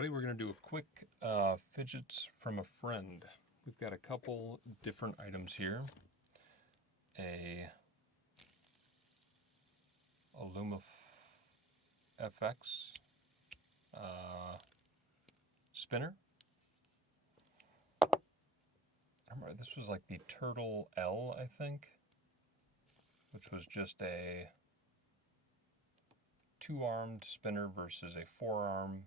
everybody. We're going to do a quick fidgets from a friend. We've got a couple different items here. A Aluma FX spinner. I remember this was like the Turtle L, I think, which was just a two-armed spinner versus a four-arm.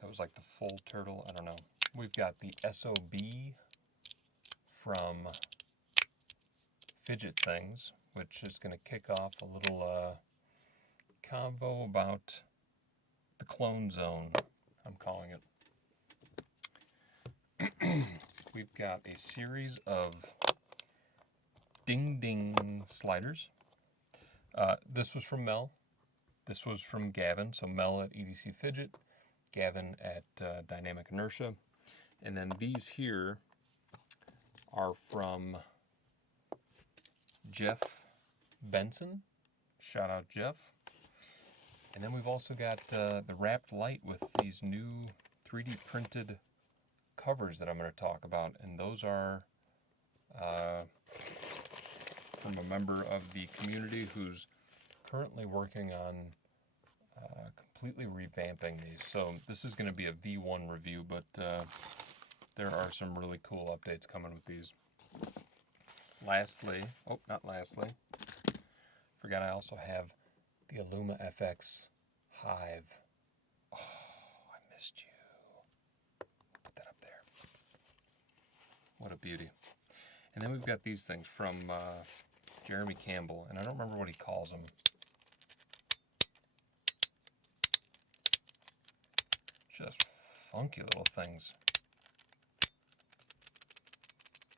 That was like the full turtle. I don't know. We've got the SOB from Fidgetthings, which is going to kick off a little convo about the clone zone, I'm calling it. We've got a series of ding ding sliders. This was from Mel. This was from Gavin. So Mel at EDCFidget, Gavin at Dynamic Inertia. And then these here are from Jeff Benson. Shout out Jeff. And then we've also got the rapt lite with these new 3D printed covers that I'm going to talk about. And those are from a member of the community who's currently working on completely revamping these. So this is going to be a V1 review, but there are some really cool updates coming with these. Lastly, forgot I also have the Aluma FX Hive. Oh, I missed you. Put that up there. What a beauty. And then we've got these things from Jeremy Campbell, and I don't remember what he calls them. Just funky little things.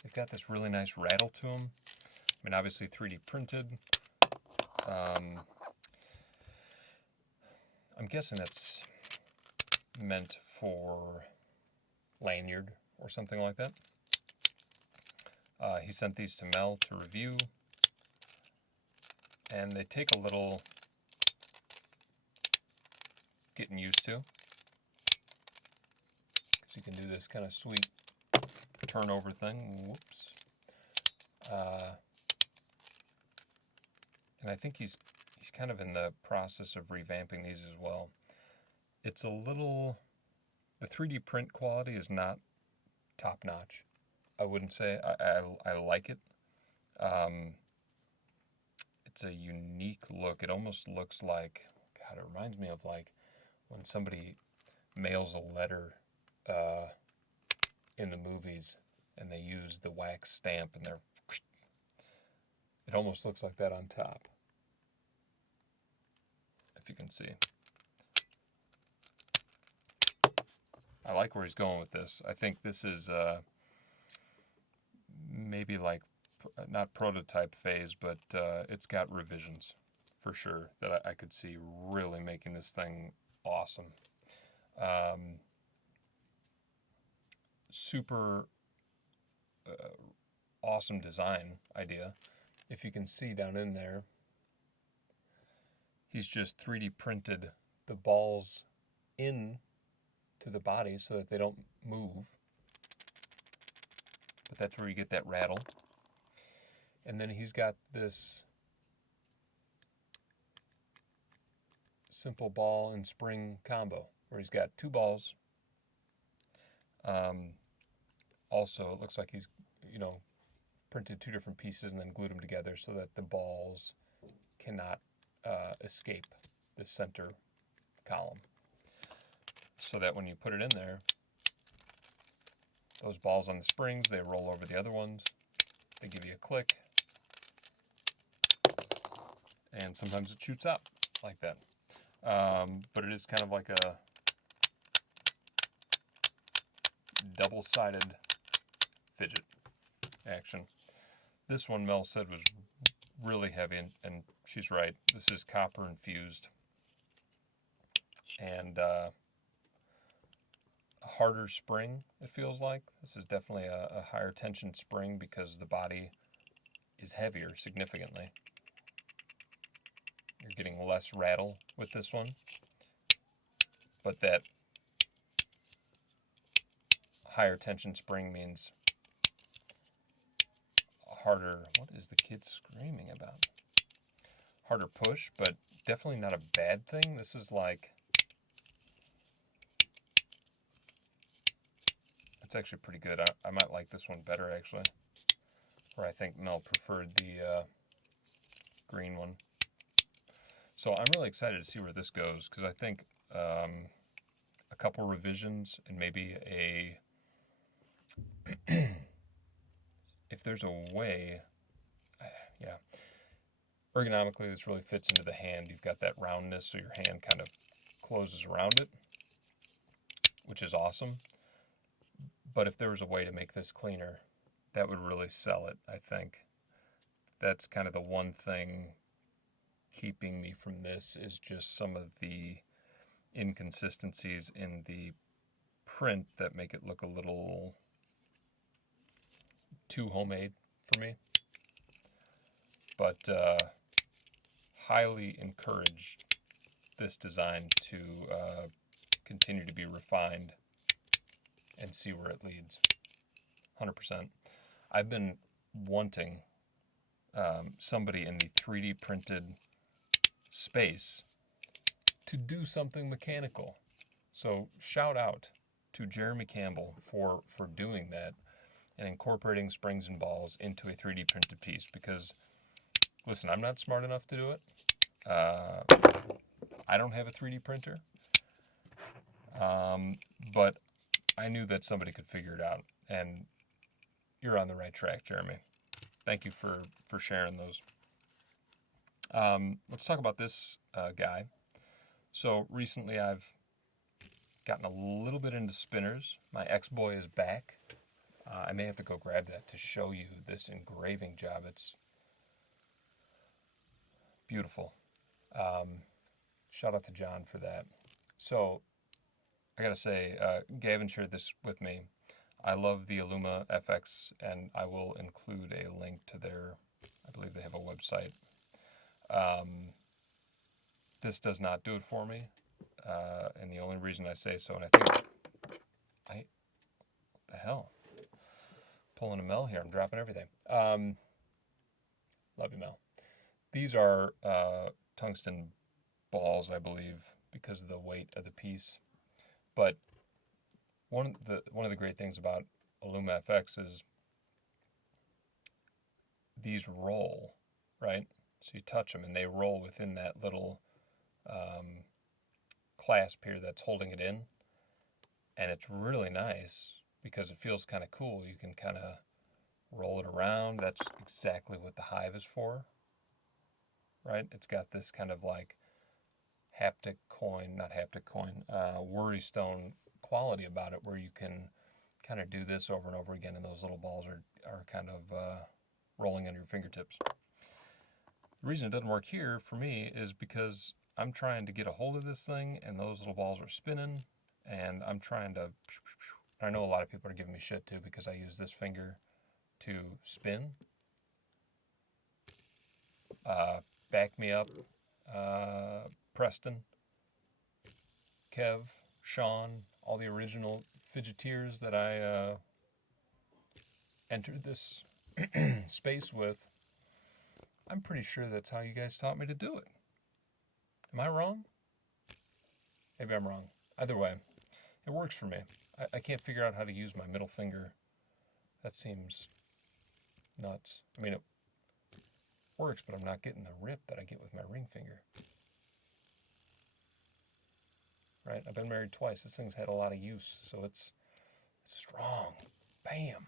They've got this really nice rattle to them. I mean, obviously 3D printed. I'm guessing that's meant for lanyard or something like that. He sent these to Mel to review, and they take a little getting used to, because you can do this kind of sweet turnover thing. Whoops. And I think he's kind of in the process of revamping these as well. It's a little, the 3D print quality is not top notch. I wouldn't say. I like it. It's a unique look. It almost looks like, God, it reminds me of like when somebody mails a letter in the movies and they use the wax stamp and it almost looks like that on top. If you can see. I like where he's going with this. I think this is maybe like, not prototype phase, but it's got revisions for sure that I could see really making this thing awesome. Super awesome design idea. If you can see down in there, he's just 3D printed the balls in to the body so that they don't move. But that's where you get that rattle. And then he's got this simple ball and spring combo where he's got two balls. Also, it looks like he's, printed two different pieces and then glued them together so that the balls cannot escape the center column. So that when you put it in there, those balls on the springs, they roll over the other ones. They give you a click. And sometimes it shoots out like that. But it is kind of like a double-sided fidget action. This one Mel said was really heavy, and she's right. This is copper infused. And a harder spring, it feels like. This is definitely a higher tension spring because the body is heavier significantly. You're getting less rattle with this one. But that higher tension spring means harder, what is the kid screaming about? Harder push, but definitely not a bad thing. This is like, it's actually pretty good. I might like this one better, actually. Where I think Mel preferred the green one. So I'm really excited to see where this goes, because I think a couple revisions and maybe a if there's a way, yeah, ergonomically this really fits into the hand. You've got that roundness, so your hand kind of closes around it, which is awesome. But if there was a way to make this cleaner, that would really sell it, I think. That's kind of the one thing keeping me from this, is just some of the inconsistencies in the print that make it look a little too homemade for me. But highly encourage this design to continue to be refined and see where it leads. 100%. I've been wanting somebody in the 3D printed space to do something mechanical. So shout out to Jeremy Campbell for doing that and incorporating springs and balls into a 3D printed piece, because, listen, I'm not smart enough to do it. I don't have a 3D printer, but I knew that somebody could figure it out, and you're on the right track, Jeremy. Thank you for sharing those. Let's talk about this guy. So recently I've gotten a little bit into spinners. My ex-boy is back. I may have to go grab that to show you this engraving job. It's beautiful. Shout out to John for that. So I gotta say, Gavin shared this with me. I love the Aluma FX, and I will include a link to their, I believe they have a website. This does not do it for me, and the only reason I say so, and I think, what the hell? Pulling a Mel here, I'm dropping everything. Love you, Mel. These are tungsten balls, I believe, because of the weight of the piece. But one of the great things about Aluma FX is these roll, right? So you touch them and they roll within that little clasp here that's holding it in. And it's really nice because it feels kind of cool. You can kind of roll it around. That's exactly what the Hive is for, right? It's got this kind of like worry stone quality about it, where you can kind of do this over and over again, and those little balls are kind of rolling on your fingertips. The reason it doesn't work here for me is because I'm trying to get a hold of this thing, and those little balls are spinning, and I'm trying to... I know a lot of people are giving me shit too because I use this finger to spin. Back me up, Preston, Kev, Sean, all the original Fidgeteers that I entered this space with. I'm pretty sure that's how you guys taught me to do it. Am I wrong? Maybe I'm wrong. Either way, it works for me. I can't figure out how to use my middle finger. That seems nuts. I mean, it works, but I'm not getting the rip that I get with my ring finger. Right? I've been married twice. This thing's had a lot of use, so it's strong. Bam.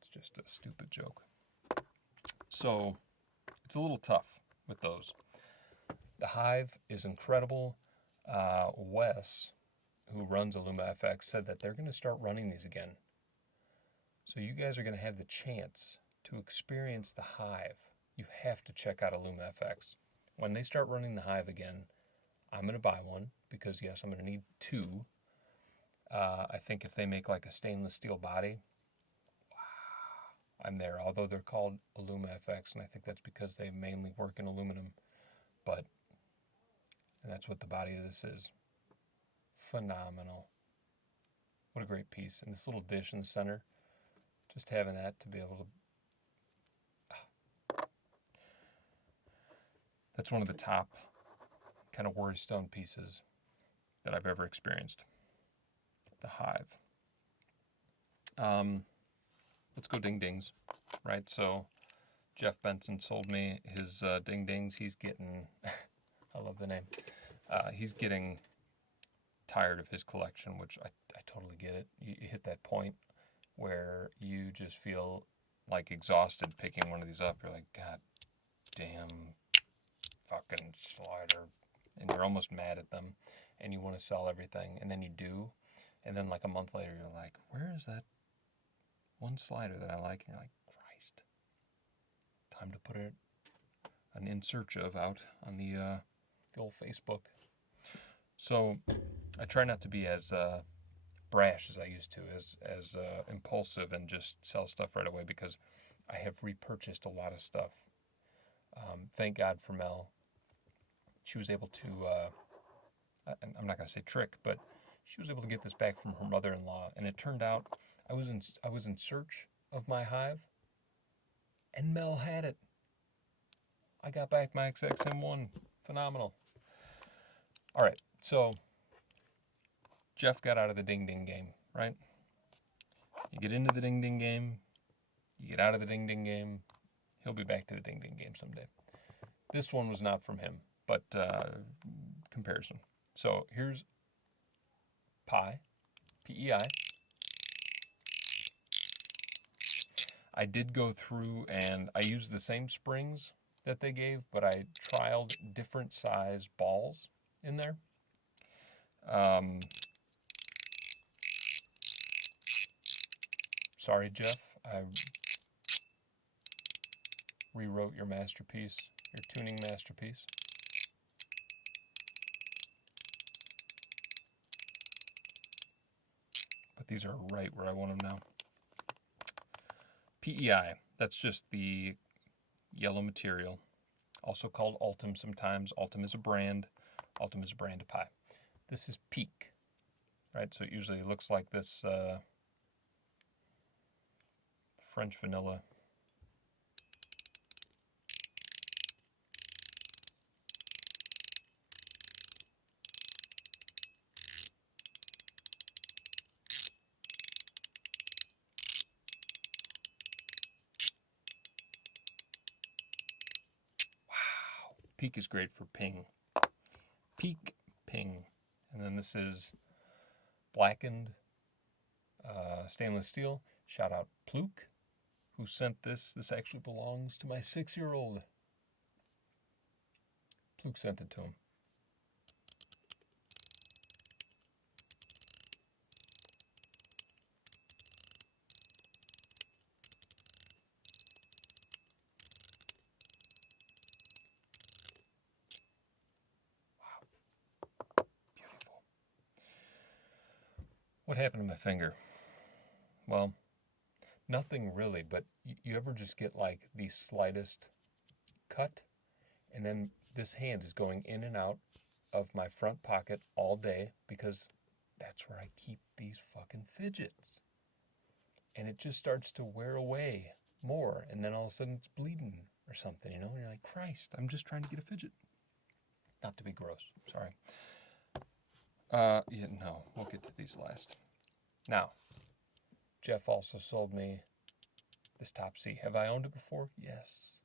It's just a stupid joke. So it's a little tough with those. The Hive is incredible. Wes, who runs Aluma FX, said that they're going to start running these again. So you guys are going to have the chance to experience the Hive. You have to check out Aluma FX. When they start running the Hive again, I'm going to buy one because, yes, I'm going to need two. I think if they make like a stainless steel body, wow, I'm there. Although they're called Aluma FX, and I think that's because they mainly work in aluminum. And that's what the body of this is. phenomenal. What a great piece. And this little dish in the center, just having that to be able to... That's one of the top kind of worrystone pieces that I've ever experienced. The hive. Let's go ding dings, right? So Jeff Benson sold me his ding dings. He's getting, I love the name. He's getting tired of his collection, which I totally get it. You hit that point where you just feel like exhausted picking one of these up. You're like, God damn fucking slider. And you're almost mad at them and you want to sell everything. And then you do. And then like a month later, you're like, where is that one slider that I like? And you're like, Christ. Time to put it an in search of out on the old Facebook. So I try not to be as brash as I used to, as impulsive and just sell stuff right away, because I have repurchased a lot of stuff. Thank God for Mel. She was able to, I'm not going to say trick, but she was able to get this back from her mother-in-law, and it turned out I was in search of my hive, and Mel had it. I got back my XXM1. Phenomenal. All right, so Jeff got out of the ding-ding game, right? You get into the ding-ding game, you get out of the ding-ding game, he'll be back to the ding-ding game someday. This one was not from him, but comparison. So here's Pi, P-E-I. I did go through and I used the same springs that they gave, but I trialed different size balls in there. Sorry, Jeff, I rewrote your masterpiece, your tuning masterpiece. But these are right where I want them now. PEI, that's just the yellow material, also called Ultim sometimes. Ultim is a brand. Ultim is a brand of pie. This is Peak, right? So it usually looks like this French vanilla. Wow, Peak is great for ping. Peak, ping. And then this is blackened stainless steel. Shout out Pluke, who sent this. This actually belongs to my 6-year-old. Pluke sent it to him. Wow. Beautiful. What happened to my finger? Well, nothing really, but you ever just get like the slightest cut, and then this hand is going in and out of my front pocket all day, because that's where I keep these fucking fidgets. And it just starts to wear away more, and then all of a sudden it's bleeding or something, you know? And you're like, Christ, I'm just trying to get a fidget. Not to be gross, sorry. Yeah, no, we'll get to these last. Now, Jeff also sold me this Top C. Have I owned it before? Yes.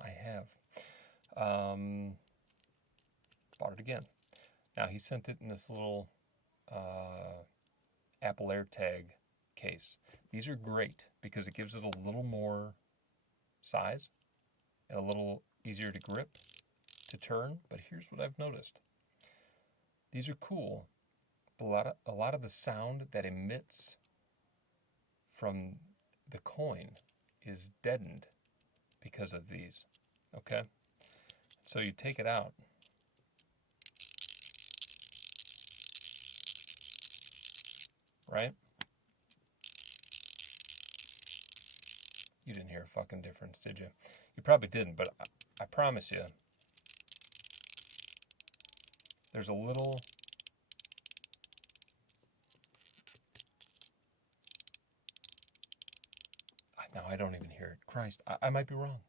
I have. Bought it again. Now, he sent it in this little Apple AirTag case. These are great because it gives it a little more size and a little easier to grip, to turn. But here's what I've noticed. These are cool. A lot of the sound that emits from the coin is deadened because of these, okay? So you take it out. Right? You didn't hear a fucking difference, did you? You probably didn't, but I promise you, There's a little... Now I don't even hear it. Christ, I might be wrong.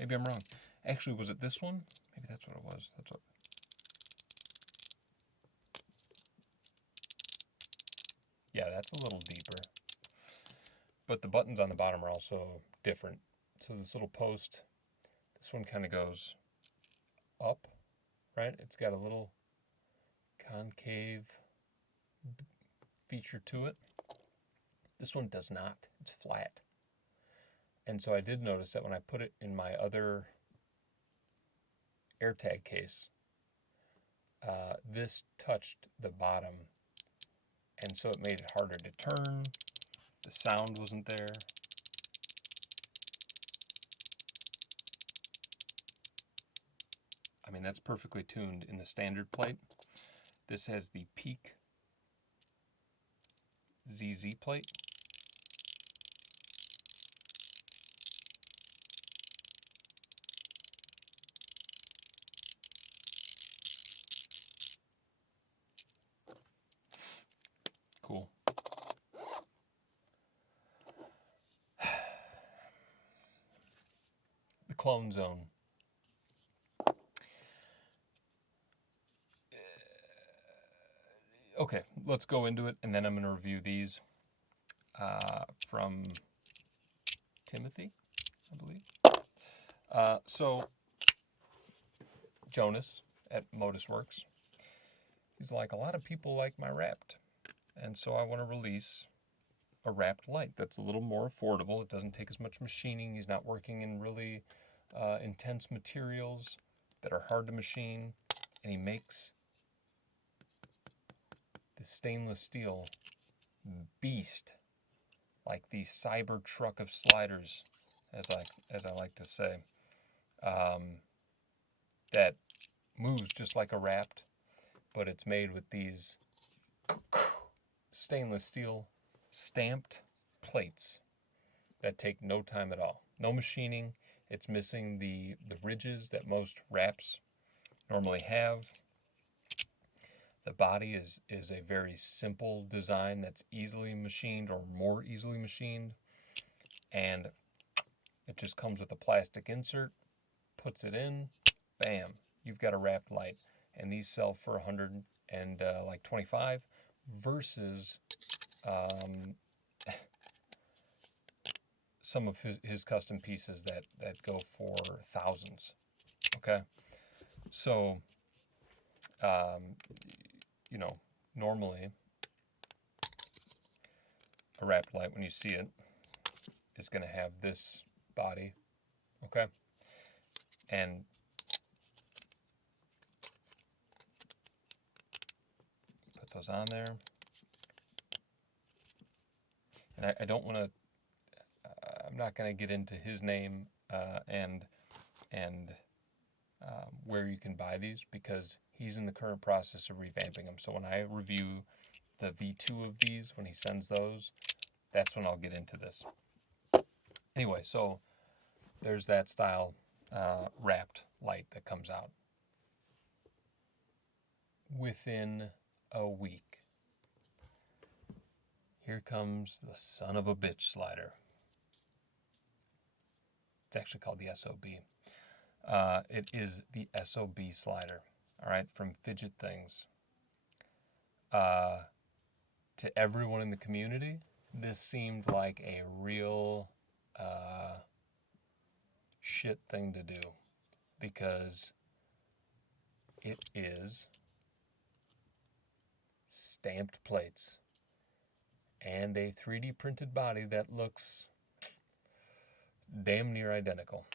Maybe I'm wrong. Actually, was it this one? Maybe that's what it was. That's what... Yeah, that's a little deeper. But the buttons on the bottom are also different. So this little post, this one kind of goes up, right? It's got a little concave feature to it. This one does not. It's flat. And so I did notice that when I put it in my other AirTag case, this touched the bottom, and so it made it harder to turn. The sound wasn't there. I mean, that's perfectly tuned in the standard plate. This has the Peak ZZ plate. Cool. The clone zone. Okay, let's go into it, and then I'm going to review these from Timothy, I believe. So, Jonas at ModusWorks, he's like, a lot of people like my rapt, and so I want to release a rapt lite that's a little more affordable. It doesn't take as much machining. He's not working in really intense materials that are hard to machine, and he makes the stainless steel beast, like the cyber truck of sliders, as I like to say, that moves just like a rapt, but it's made with these stainless steel stamped plates that take no time at all. No machining. It's missing the ridges that most rapts normally have. The body is a very simple design that's easily machined or more easily machined. And it just comes with a plastic insert, puts it in, bam, you've got a rapt lite. And these sell for $125 versus some of his custom pieces that go for thousands. Okay? So, you know, normally a rapt lite, when you see it, is going to have this body, okay? And put those on there. And I don't want to, I'm not going to get into his name and where you can buy these, because he's in the current process of revamping them. So when I review the V2 of these, when he sends those, that's when I'll get into this. Anyway, so there's that style rapt lite that comes out. Within a week, here comes the son of a bitch slider. It's actually called the SOB. It is the SOB slider, all right, from Fidgetthings. To everyone in the community, this seemed like a real shit thing to do, because it is stamped plates and a 3D printed body that looks damn near identical.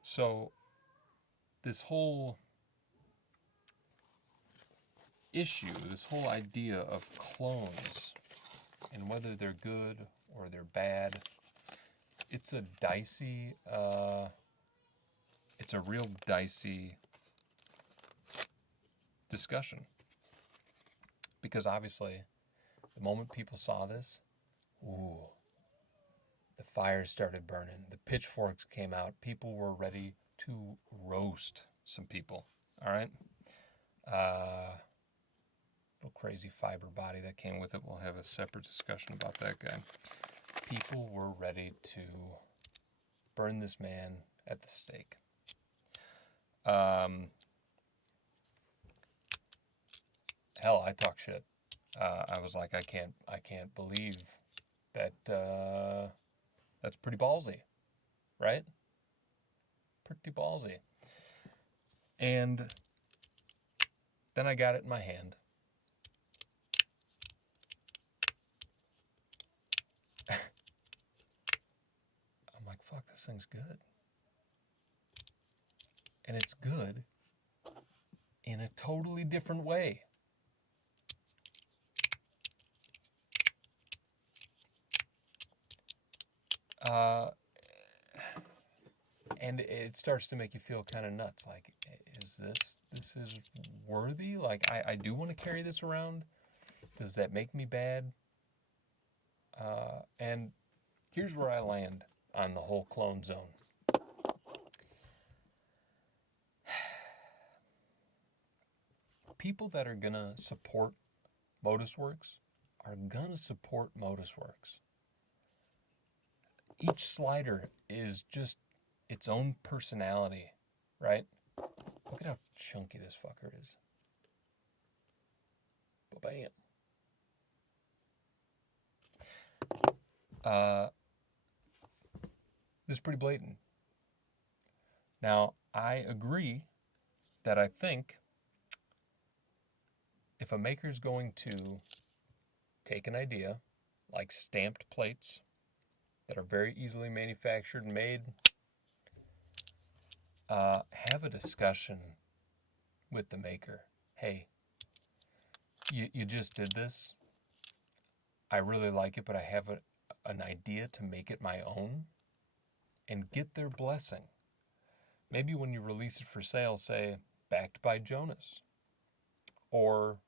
So this whole issue, this whole idea of clones and whether they're good or they're bad, it's a dicey, it's a real dicey discussion. Because obviously, the moment people saw this, ooh, the fires started burning. The pitchforks came out. People were ready to roast some people. All right? Little crazy fiber body that came with it. We'll have a separate discussion about that guy. People were ready to burn this man at the stake. Hell, I talk shit. I was like, I can't believe that. That's pretty ballsy, right? Pretty ballsy. And then I got it in my hand. I'm like, fuck, this thing's good. And it's good in a totally different way. And it starts to make you feel kind of nuts. Like, is this is worthy? Like, I do want to carry this around. Does that make me bad? And here's where I land on the whole clone zone. People that are going to support ModusWorks are going to support ModusWorks. Each slider is just its own personality, right? Look at how chunky this fucker is. Ba-bam. This is pretty blatant. Now, I agree that I think if a maker's going to take an idea like stamped plates that are very easily manufactured and made, have a discussion with the maker. Hey, you just did this. I really like it, but I have an idea to make it my own, and get their blessing. Maybe when you release it for sale, say, backed by Jonas. Or,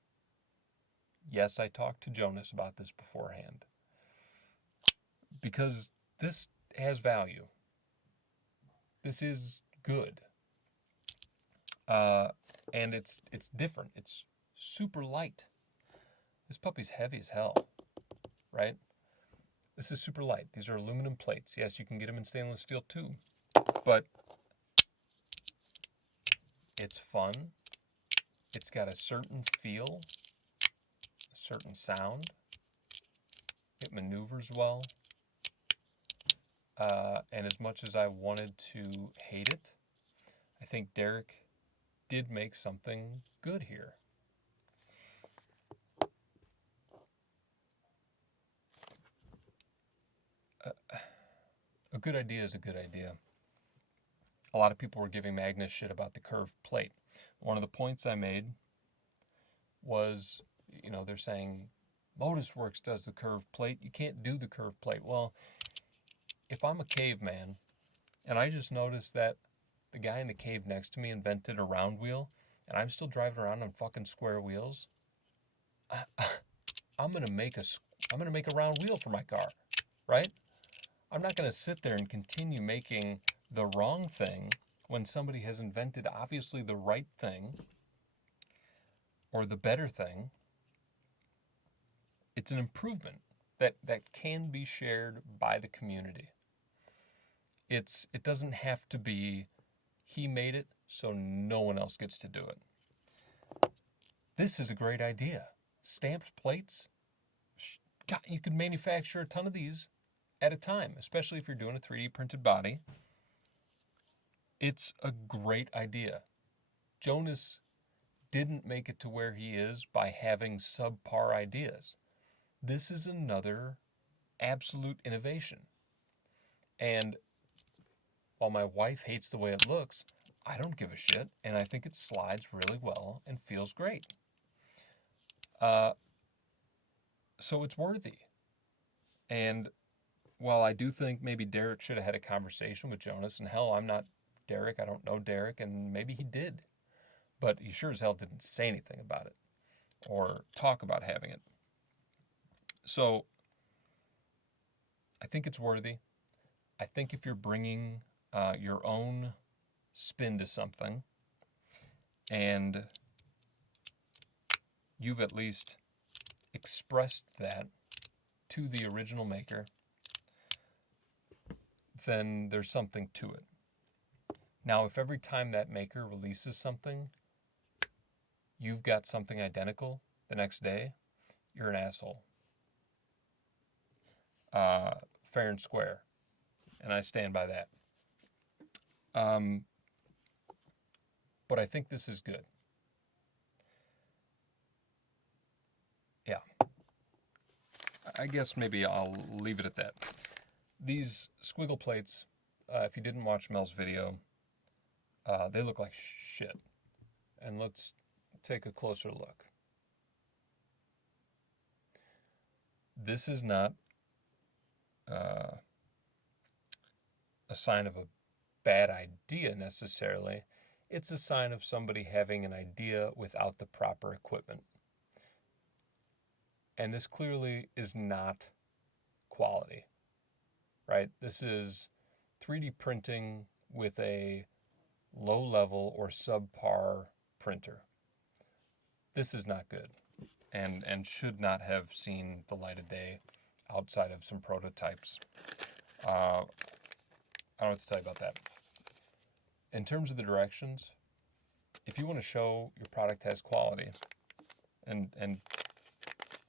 yes, I talked to Jonas about this beforehand. Because this has value. This is good. And it's different. It's super light. This puppy's heavy as hell, right? This is super light. These are aluminum plates. Yes, you can get them in stainless steel too. But it's fun. It's got a certain feel, a certain sound. It maneuvers well. And as much as I wanted to hate it, I think Derek did make something good here. A good idea is a good idea. A lot of people were giving Magnus shit about the curved plate. One of the points I made was, they're saying, ModusWorks does the curved plate. You can't do the curved plate. Well, if I'm a caveman, and I just noticed that the guy in the cave next to me invented a round wheel, and I'm still driving around on fucking square wheels, I'm gonna make a round wheel for my car, right? I'm not gonna sit there and continue making the wrong thing when somebody has invented obviously the right thing or the better thing. It's an improvement that can be shared by the community. It doesn't have to be he made it so no one else gets to do it. This is a great idea. Stamped plates. God, you could manufacture a ton of these at a time, especially if you're doing a 3D printed body. It's a great idea. Jonas didn't make it to where he is by having subpar ideas. This is another absolute innovation. And while my wife hates the way it looks, I don't give a shit, and I think it slides really well and feels great. So it's worthy. And while I do think maybe Derek should have had a conversation with Jonas, and hell, I'm not Derek, I don't know Derek, and maybe he did, but he sure as hell didn't say anything about it or talk about having it. So I think it's worthy. I think if you're bringing your own spin to something, and you've at least expressed that to the original maker, then there's something to it. Now, if every time that maker releases something, you've got something identical the next day, you're an asshole. Fair and square. And I stand by that. But I think this is good. Yeah. I guess maybe I'll leave it at that. These squiggle plates, if you didn't watch Mel's video, they look like shit. And let's take a closer look. This is not a sign of a bad idea necessarily. It's a sign of somebody having an idea without the proper equipment. And this clearly is not quality, right? This is 3D printing with a low-level or subpar printer. This is not good and should not have seen the light of day outside of some prototypes. I don't know what to tell you about that. In terms of the directions, if you want to show your product has quality, and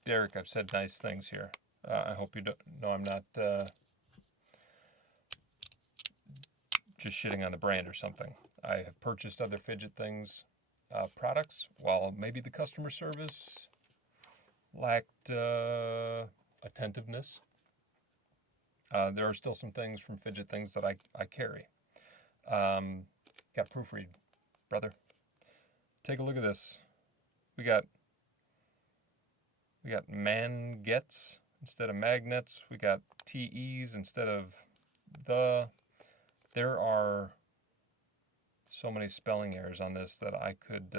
Derek, I've said nice things here. I hope you don't know I'm not just shitting on the brand or something. I have purchased other Fidgetthings products while maybe the customer service lacked attentiveness. There are still some things from Fidgetthings that I carry. Got to proofread, brother. Take a look at this. We got man-gets instead of magnets. We got TEs instead of the. There are so many spelling errors on this that I could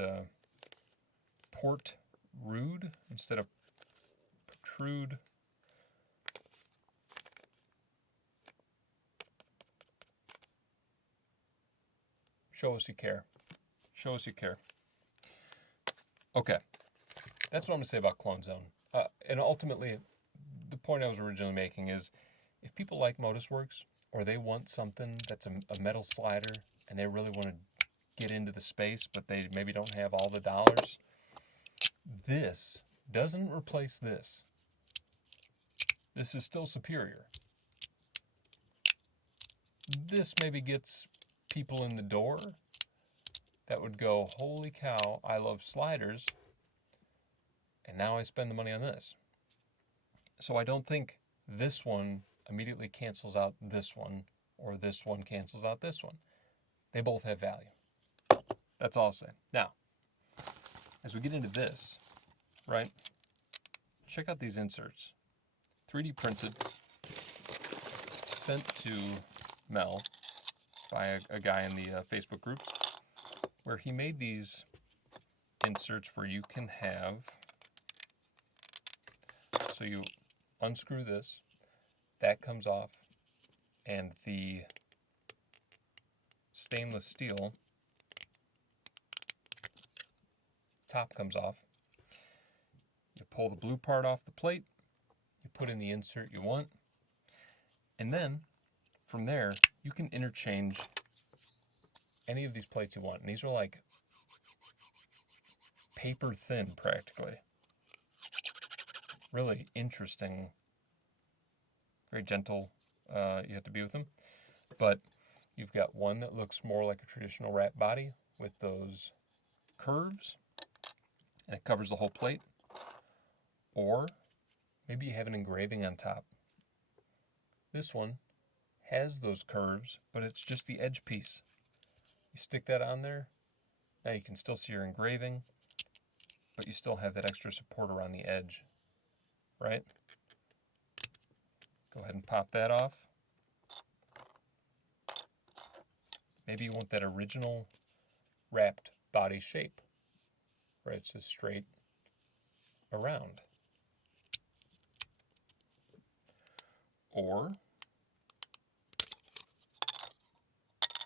port rude instead of protrude. Show us you care. Show us you care. Okay. That's what I'm going to say about Clone Zone. And ultimately, the point I was originally making is, if people like ModusWorks, or they want something that's a metal slider, and they really want to get into the space, but they maybe don't have all the dollars, this doesn't replace this. This is still superior. This maybe gets people in the door that would go, holy cow, I love sliders, and now I spend the money on this. So I don't think this one immediately cancels out this one, or this one cancels out this one. They both have value. That's all I'll say. Now, as we get into this, right, check out these inserts. 3D printed, sent to Mel by a guy in the Facebook groups, where he made these inserts where you can have, so you unscrew this, that comes off, and the stainless steel top comes off. You pull the blue part off the plate, you put in the insert you want, and then from there you can interchange any of these plates you want. And these are like paper thin practically. Really interesting, very gentle you have to be with them. But you've got one that looks more like a traditional wrap body with those curves, and it covers the whole plate. Or maybe you have an engraving on top. This one has those curves, but it's just the edge piece. You stick that on there, now you can still see your engraving, but you still have that extra support around the edge, right? Go ahead and pop that off. Maybe you want that original wrapped body shape, right? It's just straight around. Or,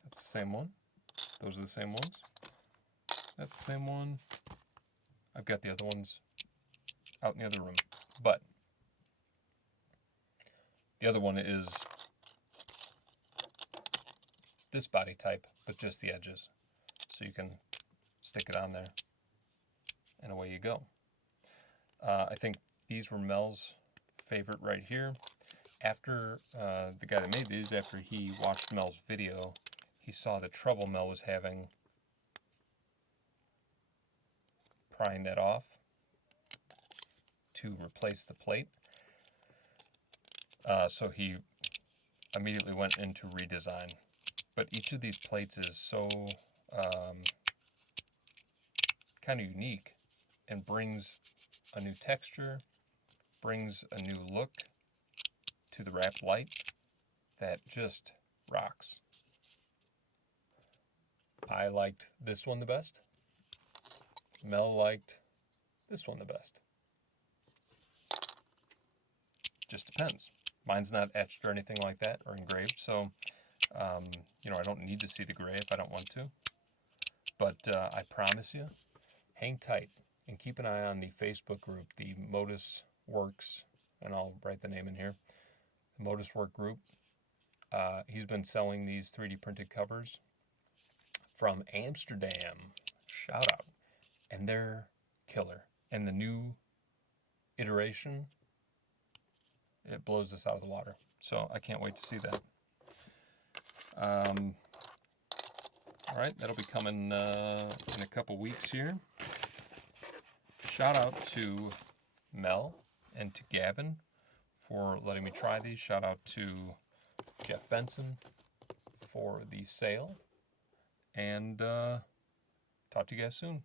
that's the same one. Those are the same ones. That's the same one. I've got the other ones out in the other room. But the other one is this body type, but just the edges. So you can stick it on there, and away you go. I think these were Mel's favorite right here. After the guy that made these, after he watched Mel's video, he saw the trouble Mel was having prying that off to replace the plate. So he immediately went into redesign. But each of these plates is so kind of unique and brings a new texture, brings a new look to the rapt lite that just rocks. I liked this one the best. Mel liked this one the best. Just depends. Mine's not etched or anything like that or engraved, so you know, I don't need to see the gray if I don't want to. But I promise you, hang tight and keep an eye on the Facebook group, the Modus Works, and I'll write the name in here. The Modus Work group. He's been selling these 3D printed covers from Amsterdam. Shout out. And they're killer. And the new iteration, it blows us out of the water. So I can't wait to see that. All right, that'll be coming in a couple weeks here. Shout out to Mel and to Gavin for letting me try these. Shout out to Jeff Benson for the sale. And talk to you guys soon.